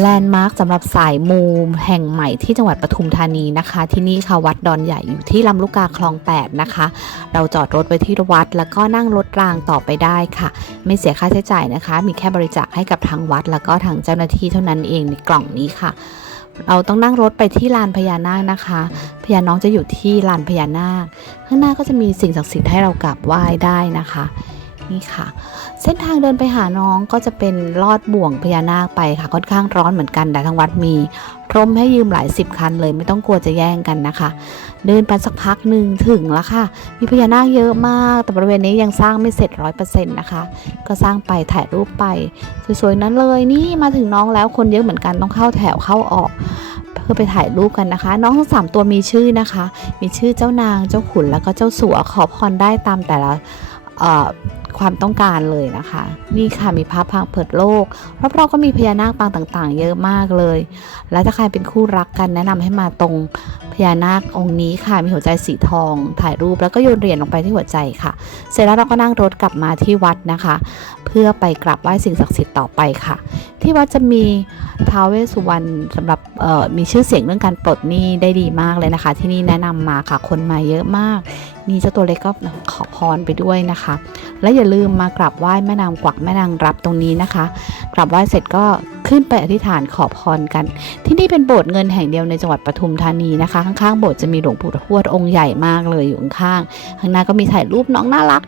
แลนด์มาร์คสำหรับสายมูแห่งใหม่ที่จังหวัดปทุมธานีนะคะ ที่นี่ค่ะวัดดอนใหญ่อยู่ที่ลำลูกกาคลอง 8 นะคะ เราจอดรถไว้ที่วัด แล้วก็นั่งรถรางต่อไปได้ค่ะ ไม่เสียค่าใช้จ่ายนะคะ มีแค่บริจาคให้กับทางวัด แล้วก็ทางเจ้าหน้าที่เท่านั้นเองในกล่องนี้ค่ะ เราต้องนั่งรถไปที่ลานพญานาคนะคะ พญาน้องจะอยู่ที่ลานพญานาค ข้างหน้าก็จะมีสิ่งศักดิ์สิทธิ์ให้เรากราบไหว้ได้นะคะ นี่ค่ะ เส้นทางเดินไปหาน้องก็จะเป็นลอดบ่วงพญานาคไปค่ะค่อนข้างร้อนเหมือนกันแต่ทางวัดมีร่มให้ยืมหลายสิบคันเลยไม่ต้องกลัวจะแย่งกันนะคะ เดินไปสักพักหนึ่งถึงแล้วค่ะ มีพญานาคเยอะมาก แต่บริเวณนี้ยังสร้างไม่เสร็จร้อยเปอร์เซ็นต์นะคะ ก็สร้างไปถ่ายรูปไป สวยๆนั้นเลยนี่มาถึงน้องแล้วคนเยอะเหมือนกันต้องเข้าแถวเข้าออกเพื่อไปถ่ายรูปกันนะคะ น้องทั้งสามตัวมีชื่อนะคะ มีชื่อเจ้านางเจ้าขุนแล้วก็เจ้าสัวขอพรได้ตามแต่ละ ความต้องการเลยนะคะ นี่ค่ะมีพระพังเปิดโลกรอบๆก็มีพญานาคปางต่างๆ เยอะมากเลย และถ้าใครเป็นคู่รักกันแนะนำให้มาตรงพญานาคองค์นี้ค่ะมีหัวใจสีทอง ถ่ายรูปแล้วก็โยนเหรียญลงไปที่หัวใจค่ะ เสร็จแล้วเราก็นั่งรถกลับมาที่วัดนะคะ เพื่อไปกราบไหว้สิ่งศักดิ์สิทธิ์ต่อไปค่ะ ที่วัดจะมีท้าวเวสสุวรรณสำหรับมีชื่อเสียงเรื่องการปลดหนี้ได้ดีมากเลยนะคะ ที่นี่แนะนำมาค่ะคนมาเยอะมากมีเจ้าตัวเล็กก็ขอพรไปด้วยนะคะ และอย่าลืมมากราบไหว้แม่นางกวักแม่นางรับตรงนี้นะคะกราบไหว้เสร็จก็ขึ้นไปอธิษฐานขอพรกัน ที่นี่เป็นโบสถ์เงินแห่งเดียวในจังหวัดปทุมธานีนะคะ ข้างๆโบสถ์จะมีหลวงปู่ทวดองค์ใหญ่มากเลยอยู่ข้างๆข้างหน้าก็มีถ่ายรูปน้องน่ารัก